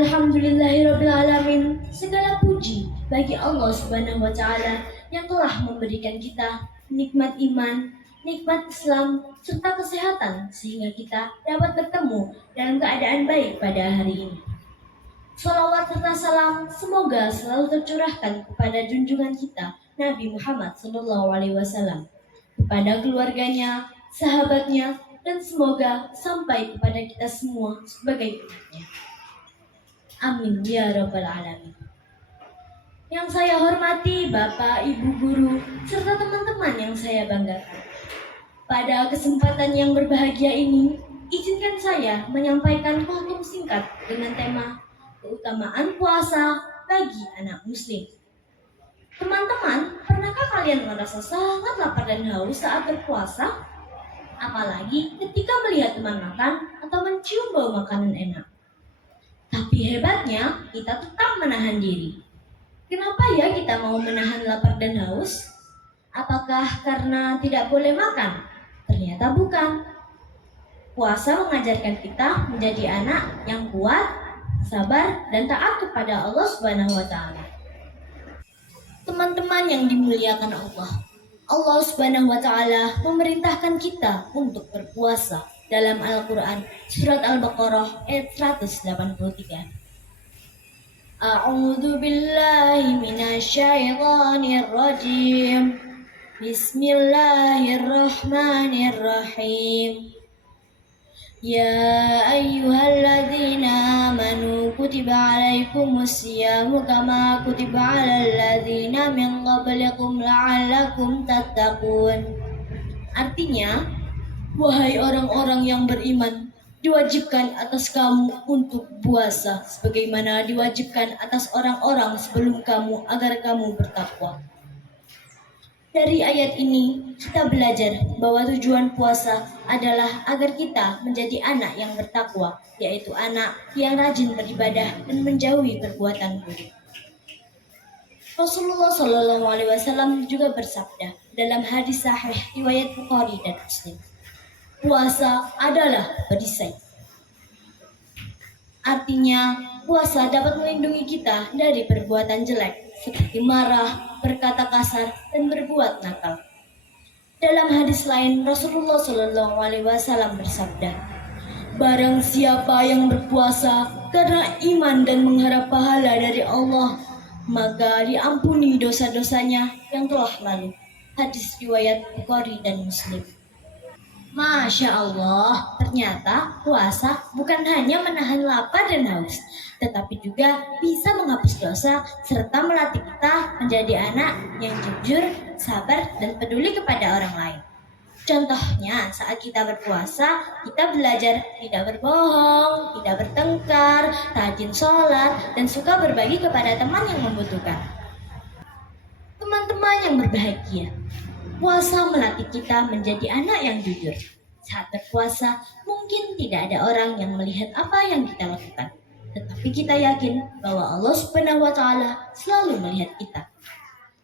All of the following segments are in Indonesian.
Alhamdulillahirrabbilalamin. Segala puji bagi Allah Subhanahu wa Ta'ala yang telah memberikan kita nikmat iman, nikmat Islam, serta kesehatan sehingga kita dapat bertemu dalam keadaan baik pada hari ini. Salawat serta salam semoga selalu tercurahkan kepada junjungan kita Nabi Muhammad SAW, kepada keluarganya, sahabatnya, dan semoga sampai kepada kita semua sebagai umatnya. Amin ya rabbal alamin. Yang saya hormati Bapak, Ibu guru, serta teman-teman yang saya banggakan. Pada kesempatan yang berbahagia ini, izinkan saya menyampaikan kultum singkat dengan tema keutamaan puasa bagi anak muslim. Teman-teman, pernahkah kalian merasa sangat lapar dan haus saat berpuasa? Apalagi ketika melihat teman makan atau mencium bau makanan enak. Tapi hebatnya, kita tetap menahan diri. Kenapa ya kita mau menahan lapar dan haus? Apakah karena tidak boleh makan? Ternyata bukan. Puasa mengajarkan kita menjadi anak yang kuat, sabar, dan taat kepada Allah Subhanahu wa Ta'ala. Teman-teman yang dimuliakan Allah, Allah Subhanahu wa Ta'ala memerintahkan kita untuk berpuasa dalam Al-Quran, surat Al-Baqarah ayat 183. A'udzu billahi minasyaitonir rajim. Bismillahirrahmanirrahim. Ya ayyuhalladzina amanu kutiba alaikumus syiyamu kama kutiba alal ladzina min qablikum la'allakum tattaqun. Artinya, wahai orang-orang yang beriman, diwajibkan atas kamu untuk puasa sebagaimana diwajibkan atas orang-orang sebelum kamu agar kamu bertakwa. Dari ayat ini, kita belajar bahwa tujuan puasa adalah agar kita menjadi anak yang bertakwa, yaitu anak yang rajin beribadah dan menjauhi perbuatan buruk. Rasulullah SAW juga bersabda dalam hadis sahih riwayat Bukhari dan Muslim, puasa adalah perisai. Artinya, puasa dapat melindungi kita dari perbuatan jelek seperti marah, berkata kasar, dan berbuat nakal. Dalam hadis lain, Rasulullah SAW bersabda, barang siapa yang berpuasa karena iman dan mengharap pahala dari Allah, maka diampuni dosa-dosanya yang telah lalu. Hadis riwayat Bukhari dan Muslim. Masya Allah, ternyata puasa bukan hanya menahan lapar dan haus, tetapi juga bisa menghapus dosa serta melatih kita menjadi anak yang jujur, sabar, dan peduli kepada orang lain. Contohnya, saat kita berpuasa, kita belajar tidak berbohong, tidak bertengkar, rajin sholat, dan suka berbagi kepada teman yang membutuhkan. Teman-teman yang berbahagia, puasa melatih kita menjadi anak yang jujur. Saat berpuasa, mungkin tidak ada orang yang melihat apa yang kita lakukan. Tetapi kita yakin bahwa Allah Subhanahu wa Ta'ala selalu melihat kita.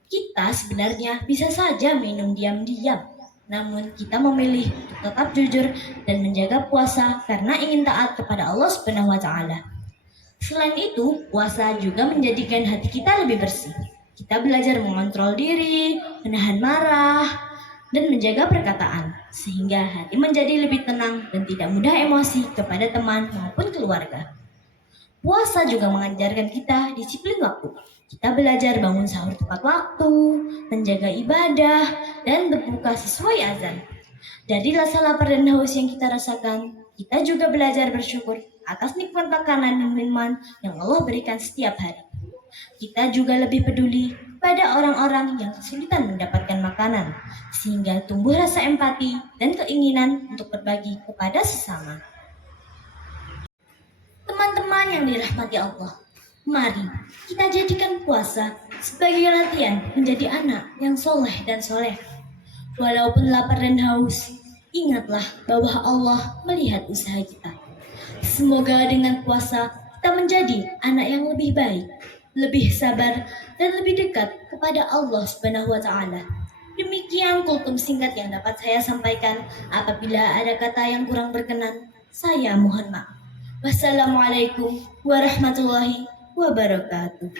Kita sebenarnya bisa saja minum diam-diam, namun kita memilih untuk tetap jujur dan menjaga puasa karena ingin taat kepada Allah Subhanahu wa Ta'ala. Selain itu, puasa juga menjadikan hati kita lebih bersih. Kita belajar mengontrol diri, menahan marah, dan menjaga perkataan, sehingga hati menjadi lebih tenang dan tidak mudah emosi kepada teman maupun keluarga. Puasa juga mengajarkan kita disiplin waktu. Kita belajar bangun sahur tepat waktu, menjaga ibadah, dan berbuka sesuai azan. Dari rasa lapar dan haus yang kita rasakan, kita juga belajar bersyukur atas nikmat makanan dan minuman yang Allah berikan setiap hari. Kita juga lebih peduli pada orang-orang yang kesulitan mendapatkan makanan, sehingga tumbuh rasa empati dan keinginan untuk berbagi kepada sesama. Teman-teman yang dirahmati Allah, mari kita jadikan puasa sebagai latihan menjadi anak yang soleh dan soleh. Walaupun lapar dan haus, ingatlah bahwa Allah melihat usaha kita. Semoga dengan puasa kita menjadi anak yang lebih baik, lebih sabar, dan lebih dekat kepada Allah Subhanahu wa Ta'ala. Demikian kultum singkat yang dapat saya sampaikan. Apabila ada kata yang kurang berkenan, saya mohon maaf. Wassalamualaikum warahmatullahi wabarakatuh.